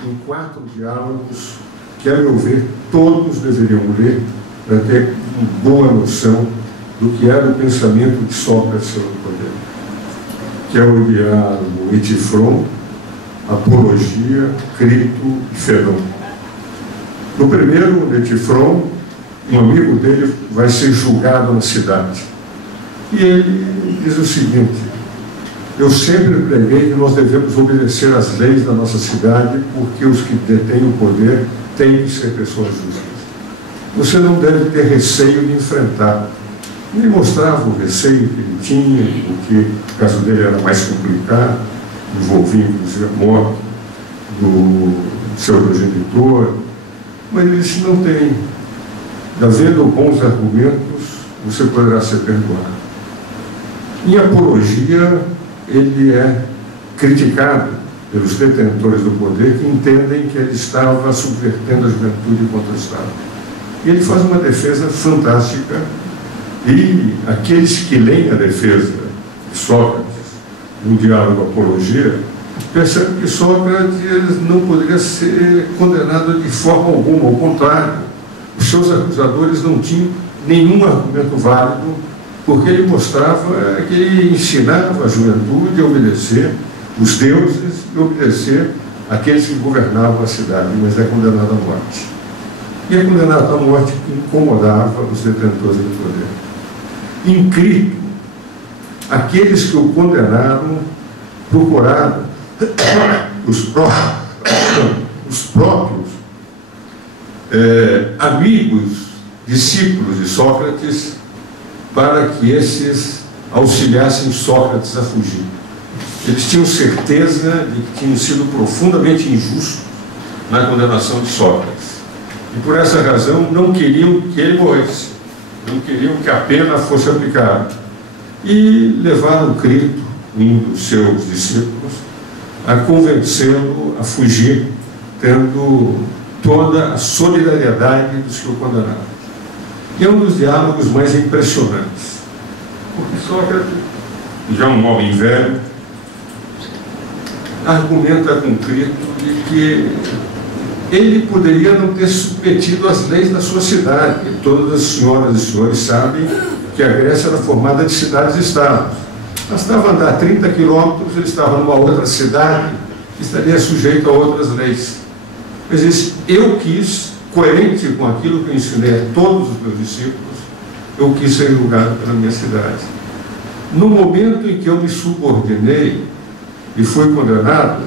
em 4 diálogos que, a meu ver, todos deveriam ler para ter uma boa noção do que era o pensamento de Sócrates sobre o poder, que é o diálogo Etifron, Apologia, Crito e Fedon. No primeiro, Etifron, um amigo dele vai ser julgado na cidade. E ele diz o seguinte: eu sempre preguei que nós devemos obedecer às leis da nossa cidade, porque os que detêm o poder têm que ser pessoas justas. Você não deve ter receio de enfrentar. Ele mostrava o receio que ele tinha, porque o caso dele era mais complicado, envolvia inclusive a morte do seu progenitor, mas ele disse: não tem. Havendo bons argumentos, você poderá ser perdoado. Em Apologia, ele é criticado pelos detentores do poder, que entendem que ele estava subvertendo a juventude contra o Estado. E ele faz uma defesa fantástica, e aqueles que leem a defesa de Sócrates no diálogo Apologia percebem que Sócrates não poderia ser condenado de forma alguma, ao contrário, os seus acusadores não tinham nenhum argumento válido, porque ele mostrava que ele ensinava a juventude a obedecer os deuses e obedecer aqueles que governavam a cidade, mas é condenado à morte. E é condenado à morte que incomodava os detentores do poder. Em Crito, aqueles que o condenaram procuraram os próprios amigos, discípulos de Sócrates, para que esses auxiliassem Sócrates a fugir. Eles tinham certeza de que tinham sido profundamente injustos na condenação de Sócrates. E por essa razão não queriam que ele morresse, não queriam que a pena fosse aplicada. E levaram Crito, um dos seus discípulos, a convencê-lo a fugir, tendo toda a solidariedade dos que o condenaram. E é um dos diálogos mais impressionantes, porque Sócrates, já um homem velho, argumenta com Crito de que ele poderia não ter submetido às leis da sua cidade. Todas as senhoras e senhores sabem que a Grécia era formada de cidades-estados. Bastava andar 30 quilômetros, ele estava numa outra cidade que estaria sujeito a outras leis. Mas disse: eu quis, coerente com aquilo que eu ensinei a todos os meus discípulos, eu quis ser julgado pela minha cidade. No momento em que eu me subordinei e fui condenado,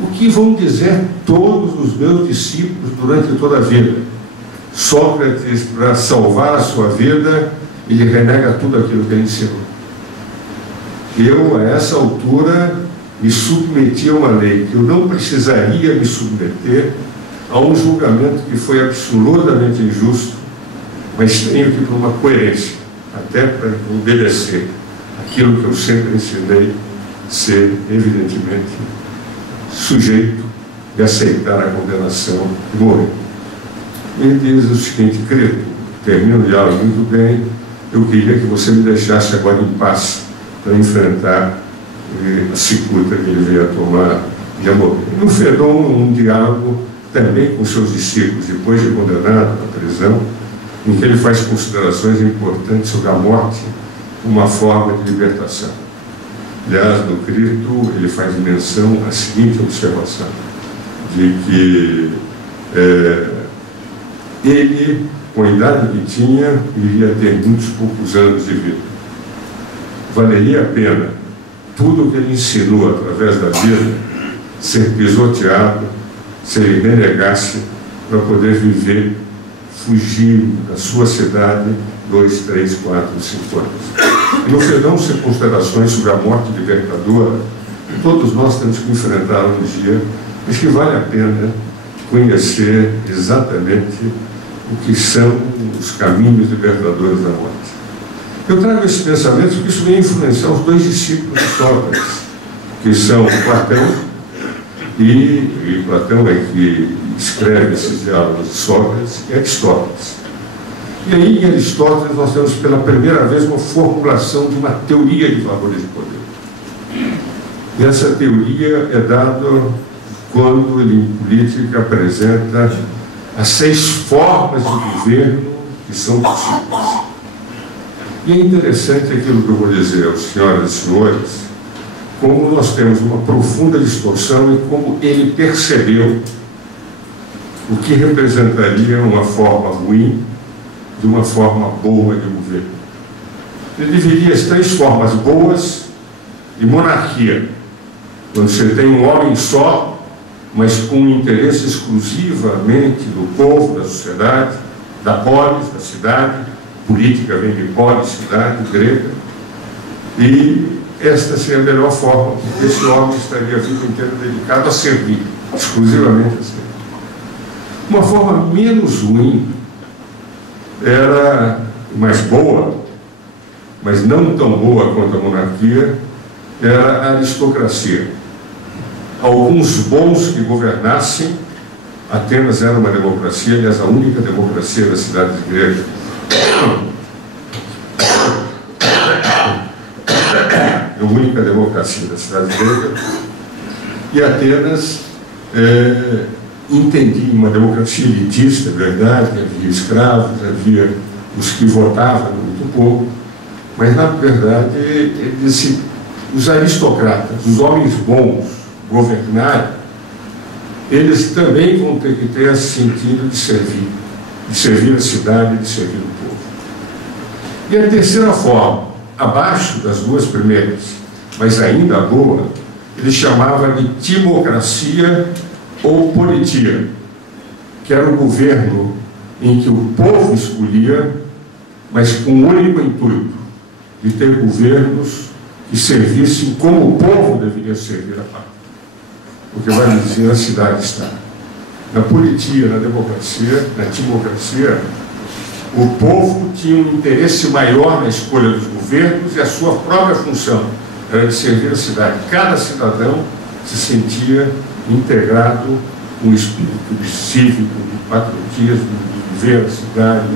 o que vão dizer todos os meus discípulos durante toda a vida? Sócrates, para salvar a sua vida, ele renega tudo aquilo que ele ensinou. Eu, a essa altura, me submeti a uma lei que eu não precisaria me submeter, a um julgamento que foi absolutamente injusto, mas tenho que, por uma coerência, até para obedecer aquilo que eu sempre ensinei, ser, evidentemente, sujeito de aceitar a condenação e morrer. Ele diz o seguinte: Crito, termina o diálogo muito bem, eu queria que você me deixasse agora em paz para enfrentar a cicuta que ele veio a tomar e a morrer. No Fedon, um diálogo também com seus discípulos, depois de condenado à prisão, em que ele faz considerações importantes sobre a morte como uma forma de libertação. Aliás, no Crito, ele faz menção à seguinte observação, de que ele, com a idade que tinha, iria ter muitos poucos anos de vida. Valeria a pena tudo o que ele ensinou através da vida ser pisoteado, se ele renegasse, para poder viver, fugir da sua cidade 2, 3, 4, 5 anos. E no Fedon, sem considerações sobre a morte libertadora, que todos nós temos que enfrentar um dia, mas que vale a pena conhecer exatamente o que são os caminhos libertadores da morte. Eu trago esses pensamentos porque isso vem influenciar os dois discípulos de Sócrates, que são Platão, e Platão é que escreve esses diálogos de Sócrates, e Aristóteles. E aí, em Aristóteles, nós temos pela primeira vez uma formulação de uma teoria de valores de poder. E essa teoria é dada quando ele, em política, apresenta as 6 formas de governo que são possíveis. E é interessante aquilo que eu vou dizer aos senhoras e senhores, como nós temos uma profunda distorção e como ele percebeu o que representaria uma forma ruim de uma forma boa de governo. Ele dividia as 3 formas boas e monarquia, quando você tem um homem só, mas com um interesse exclusivamente do povo, da sociedade, da polis, da cidade. Política vem de polis, cidade, grega. E esta seria a melhor forma, porque esse homem estaria a vida inteira dedicado a servir, exclusivamente a servir. Uma forma menos ruim era mais boa, mas não tão boa quanto a monarquia, era a aristocracia. Alguns bons que governassem. Atenas era uma democracia, aliás, a única democracia das cidades gregas. A única democracia das cidades gregas. E Atenas entendia uma democracia elitista, é verdade, havia escravos, havia os que votavam muito pouco, mas, na verdade, os aristocratas, os homens bons, governarem, eles também vão ter que ter esse sentido de servir a cidade, de servir o povo. E a terceira forma, abaixo das 2 primeiras, mas ainda boa, ele chamava de timocracia ou politia, que era um governo em que o povo escolhia, mas com o único intuito de ter governos que servissem como o povo deveria servir a pátria. Porque vai dizer, a cidade está. Na politia, na democracia, na timocracia, o povo tinha um interesse maior na escolha dos governos e a sua própria função era de servir a cidade. Cada cidadão se sentia integrado com o espírito de cívico, de patriotismo, de ver a cidade,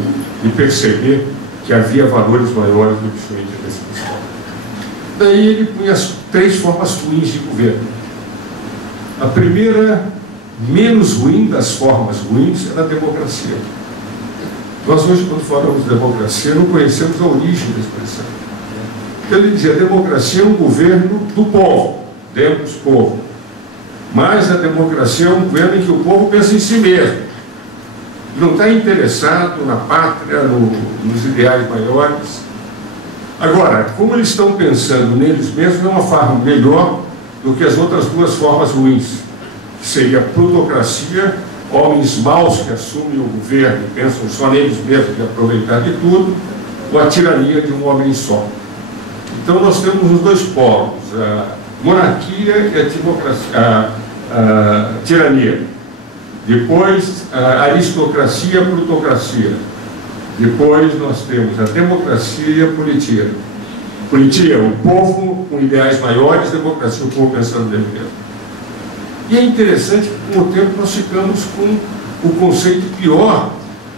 de perceber que havia valores maiores do que o seu interesse pessoal. Daí ele punha as 3 formas ruins de governo. A primeira, menos ruim das formas ruins, era a democracia. Nós hoje, quando falamos de democracia, não conhecemos a origem da expressão. Ele dizia, a democracia é um governo do povo, dentro do povo. Mas a democracia é um governo em que o povo pensa em si mesmo. Não está interessado na pátria, nos ideais maiores. Agora, como eles estão pensando neles mesmos, é uma forma melhor do que as outras 2 formas ruins, que seria a plutocracia, homens maus que assumem o governo e pensam só neles mesmos de aproveitar de tudo, ou a tirania de um homem só. Então nós temos os 2 polos, a monarquia e a tirania. Depois a aristocracia e a plutocracia. Depois nós temos a democracia e a politia. Politia, o povo com ideais maiores, democracia, o povo pensando nele mesmo. E é interessante que, com o tempo, nós ficamos com o conceito pior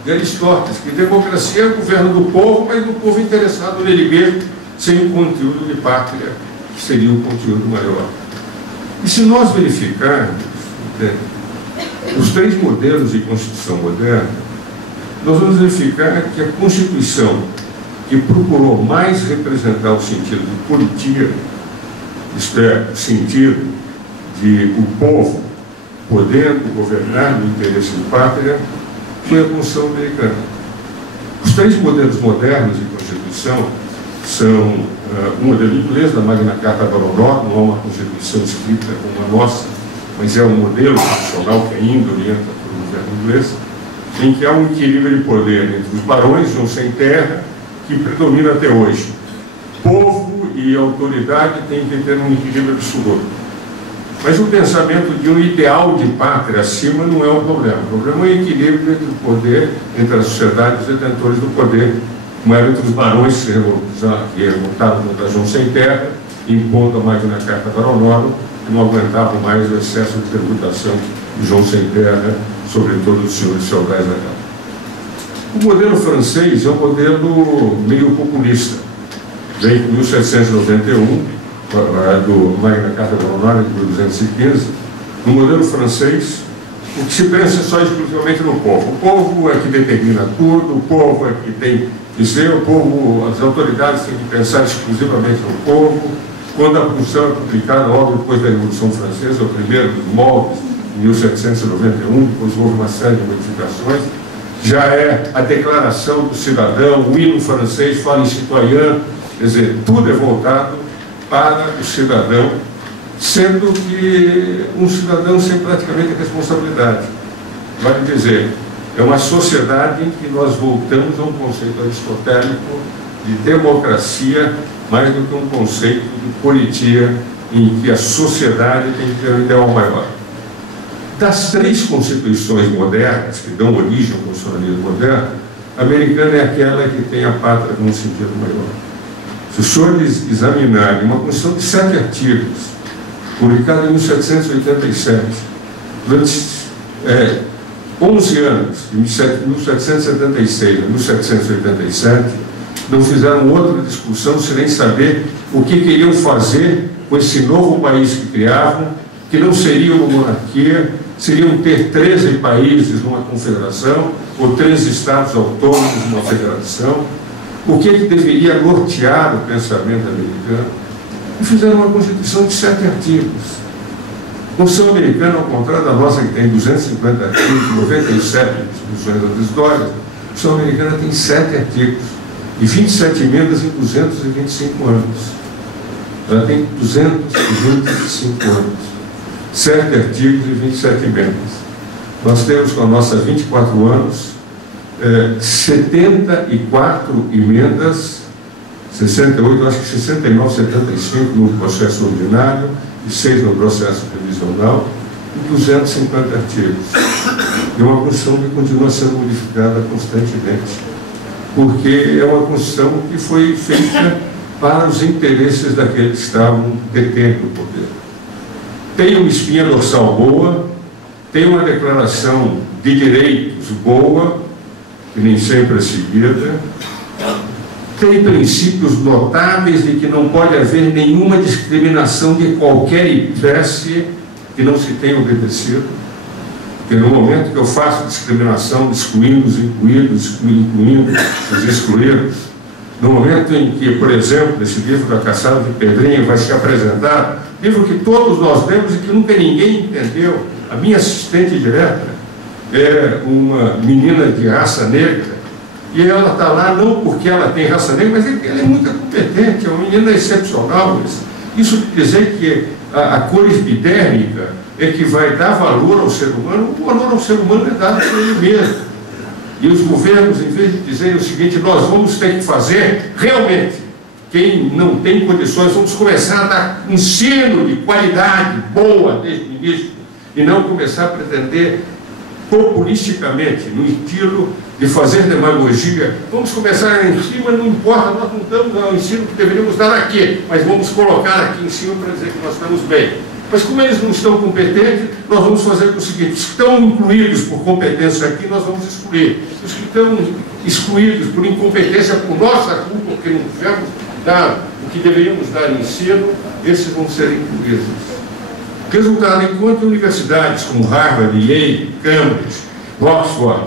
de Aristóteles, que democracia é o governo do povo, mas do povo interessado nele mesmo, sem o conteúdo de pátria, que seria o conteúdo maior. E se nós verificarmos os 3 modelos de Constituição moderna, nós vamos verificar que a Constituição que procurou mais representar o sentido de politia, isto é, o sentido de o povo podendo governar no interesse de pátria, foi a Constituição americana. Os 3 modelos modernos de Constituição são o modelo inglês da Magna Carta Baronor, não é uma Constituição escrita como a nossa, mas é um modelo constitucional que ainda orienta para o governo inglês, em que há um equilíbrio de poder entre os barões, João Sem Terra, que predomina até hoje. Povo e autoridade têm que ter um equilíbrio absoluto. Mas o pensamento de um ideal de pátria acima não é o problema. O problema é o equilíbrio entre o poder, entre a sociedade e os detentores do poder, como era entre os barões que revoltavam contra João Sem Terra, impondo a Magna Carta Baronor, que não aguentavam mais o excesso de tributação de João Sem Terra sobre todos os senhores feudais da Câmara. O modelo francês é um modelo meio populista. Veio em 1791, do Magna Carta Baronor, de 1215, No modelo francês, o que se pensa só exclusivamente no povo. O povo é que determina tudo, o povo é que tem que dizer, o povo, as autoridades têm que pensar exclusivamente no povo. Quando a Constituição é publicada, logo depois da Revolução Francesa, o primeiro dos moldes, em 1791, depois houve uma série de modificações, já é a declaração do cidadão, o hino francês fala em citoyen, quer dizer, tudo é voltado para o cidadão, sendo que um cidadão sem praticamente responsabilidade. Vale dizer, é uma sociedade em que nós voltamos a um conceito aristotélico de democracia, mais do que um conceito de politia, em que a sociedade tem que ter um ideal maior. Das três constituições modernas, que dão origem ao constitucionalismo moderno, a americana é aquela que tem a pátria num sentido maior. Se os senhores examinarem uma Constituição de 7 artigos, publicada em 1787, durante 11 anos, de 1776 a 1787, não fizeram outra discussão sem nem saber o que queriam fazer com esse novo país que criavam, que não seria uma monarquia, seriam ter 13 países numa confederação, ou 13 estados autônomos numa federação, o que deveria nortear o pensamento americano, e fizeram uma Constituição de 7 artigos. A Constituição americana, ao contrário da nossa, que tem 250 artigos, 97 discussões transitórias, a Constituição americana tem 7 artigos, e 27 emendas em 225 anos. Ela tem 225 anos. 7 artigos e 27 emendas. Nós temos com a nossa 24 anos 74 emendas, 68, acho que 69, 75 no processo ordinário e 6 no processo previsional, e 250 artigos. E uma Constituição que continua sendo modificada constantemente, porque é uma Constituição que foi feita para os interesses daqueles que estavam detendo o poder. Tem uma espinha dorsal boa, tem uma declaração de direitos boa, que nem sempre é seguida, tem princípios notáveis de que não pode haver nenhuma discriminação de qualquer espécie que não se tenha obedecido, porque no momento que eu faço discriminação, excluindo os incluídos, incluindo os excluídos, no momento em que, por exemplo, esse livro da Caçada de Pedrinho vai ser apresentado, livro que todos nós lemos e que nunca ninguém entendeu. A minha assistente direta é uma menina de raça negra, e ela está lá não porque ela tem raça negra, mas ela é muito competente, é uma menina excepcional. Isso quer dizer que a cor epidérmica é que vai dar valor ao ser humano. O valor ao ser humano é dado por ele mesmo. E os governos, em vez de dizerem o seguinte, nós vamos ter que fazer, realmente, quem não tem condições, vamos começar a dar ensino de qualidade boa desde o início, e não começar a pretender populisticamente, no estilo de fazer demagogia. Vamos começar em cima, não importa, nós não estamos no ensino que deveríamos dar aqui, mas vamos colocar aqui em cima para dizer que nós estamos bem. Mas como eles não estão competentes, nós vamos fazer o seguinte: os que estão incluídos por competência aqui, nós vamos excluir. Os que estão excluídos por incompetência, por nossa culpa, porque não tivemos dado o que deveríamos dar em ensino, esses vão ser incluídos. Resultado, enquanto universidades como Harvard, Yale, Cambridge, Oxford,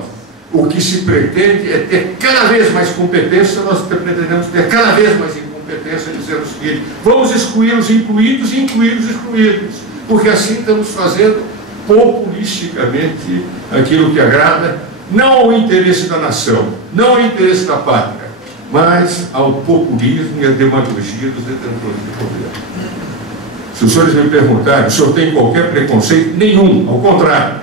o que se pretende é ter cada vez mais competência, nós pretendemos ter cada vez mais incompetência, dizer o seguinte: vamos excluir os incluídos e incluir os excluídos, porque assim estamos fazendo populisticamente aquilo que agrada, não ao interesse da nação, não ao interesse da pátria, mas ao populismo e à demagogia dos detentores do poder. Se os senhores me perguntarem, o senhor tem qualquer preconceito? Nenhum, ao contrário.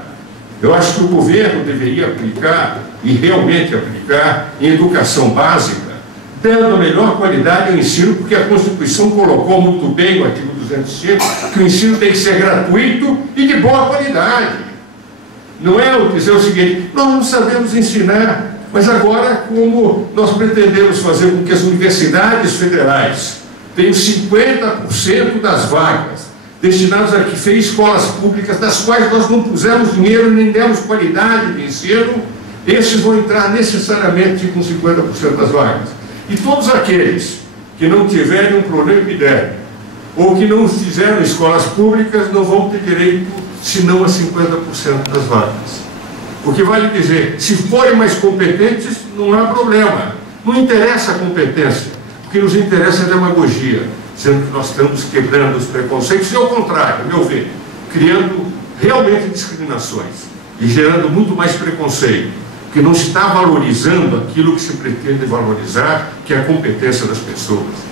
Eu acho que o governo deveria aplicar, e realmente aplicar, em educação básica, dando a melhor qualidade ao ensino, porque a Constituição colocou muito bem no artigo 205 que o ensino tem que ser gratuito e de boa qualidade. Não é dizer o seguinte: nós não sabemos ensinar, mas agora, como nós pretendemos fazer com que as universidades federais tenham 50% das vagas destinadas a que fez escolas públicas, das quais nós não pusemos dinheiro nem demos qualidade de ensino, esses vão entrar necessariamente com 50% das vagas. E todos aqueles que não tiverem um problema epidêmico ou que não fizeram escolas públicas não vão ter direito se não a 50% das vagas. O que vale dizer, se forem mais competentes, não há problema. Não interessa a competência, o que nos interessa é a demagogia, sendo que nós estamos quebrando os preconceitos, e ao contrário, a meu ver, criando realmente discriminações e gerando muito mais preconceito, porque não se está valorizando aquilo que se pretende valorizar, que é a competência das pessoas.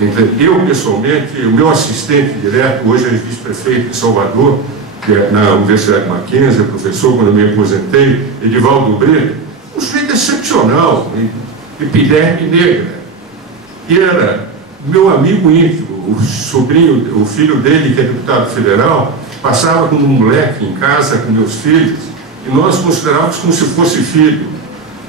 Então, eu, pessoalmente, o meu assistente direto, hoje é vice-prefeito de Salvador, que é na Universidade Mackenzie, professor, quando eu me aposentei, Edivaldo Breda, um sujeito excepcional, epiderme negra, e era meu amigo íntimo, o sobrinho, o filho dele, que é deputado federal, passava como um moleque em casa com meus filhos, e nós considerávamos como se fosse filho,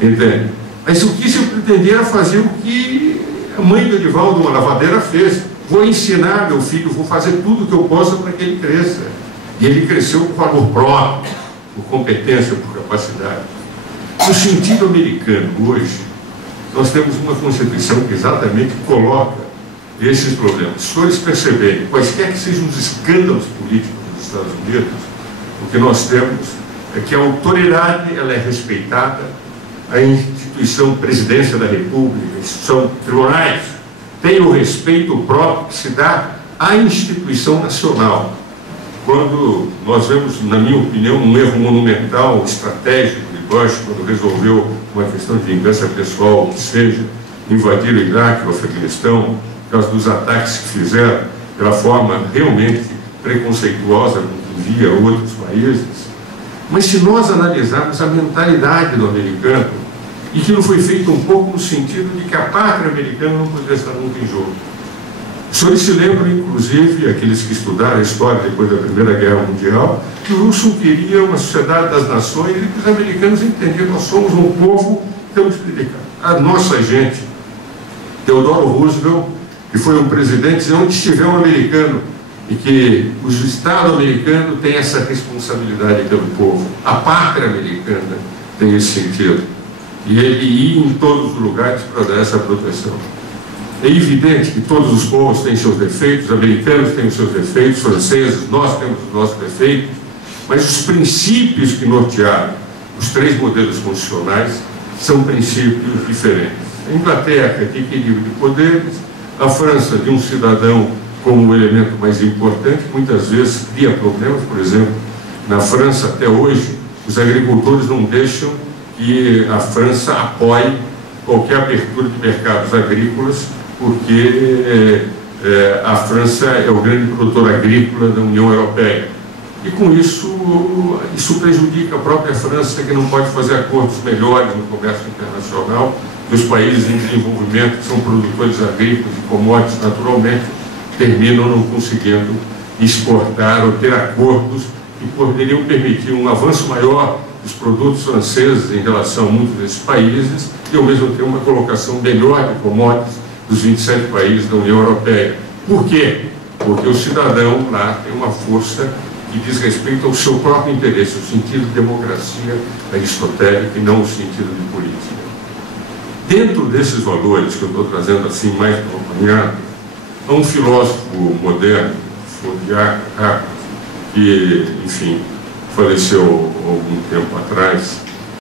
entende? Mas o que se pretendia era fazer o que a mãe do Edivaldo, uma lavadeira, fez. Vou ensinar meu filho, vou fazer tudo o que eu possa para que ele cresça. E ele cresceu com valor próprio, por competência, por capacidade. No sentido americano, hoje, nós temos uma Constituição que exatamente coloca esses problemas. Se os senhores perceberem, quaisquer que sejam os escândalos políticos dos Estados Unidos, o que nós temos é que a autoridade ela é respeitada, a instituição Presidência da República, a instituição tribunais, tem o respeito próprio que se dá à instituição nacional. Quando nós vemos, na minha opinião, um erro monumental, estratégico de Bush, quando resolveu uma questão de vingança pessoal, que seja, invadir o Iraque, o Afeganistão, por causa dos ataques que fizeram, pela forma realmente preconceituosa com que via outros países. Mas se nós analisarmos a mentalidade do americano, e que não foi feito um pouco no sentido de que a pátria americana não poderia estar nunca em jogo. Os senhores se lembram, inclusive, aqueles que estudaram a história depois da Primeira Guerra Mundial, que o Wilson queria uma sociedade das nações e que os americanos entendiam que nós somos um povo que temos que dedicar. A nossa gente, Theodore Roosevelt, que foi um presidente, dizia, onde estiver um americano, e que o Estado americano tem essa responsabilidade pelo povo. A pátria americana tem esse sentido. E ele ia em todos os lugares para dar essa proteção. É evidente que todos os povos têm seus defeitos, os americanos têm os seus defeitos, os franceses, nós temos os nossos defeitos, mas os princípios que nortearam os três modelos constitucionais são princípios diferentes. A Inglaterra tem equilíbrio de poderes, a França de um cidadão como o elemento mais importante, muitas vezes cria problemas. Por exemplo, na França até hoje, os agricultores não deixam que a França apoie qualquer abertura de mercados agrícolas, porque a França é o grande produtor agrícola da União Europeia. E com isso, isso prejudica a própria França, que não pode fazer acordos melhores no comércio internacional, que os países em desenvolvimento, que são produtores agrícolas e commodities, naturalmente, terminam não conseguindo exportar ou ter acordos que poderiam permitir um avanço maior dos produtos franceses em relação a muitos desses países e, ao mesmo tempo, uma colocação melhor de commodities dos 27 países da União Europeia. Por quê? Porque o cidadão lá tem uma força que diz respeito ao seu próprio interesse, o sentido de democracia aristotélica e não o sentido de política. Dentro desses valores que eu estou trazendo assim mais acompanhado, há um filósofo moderno, Foucault, que, enfim, faleceu algum tempo atrás,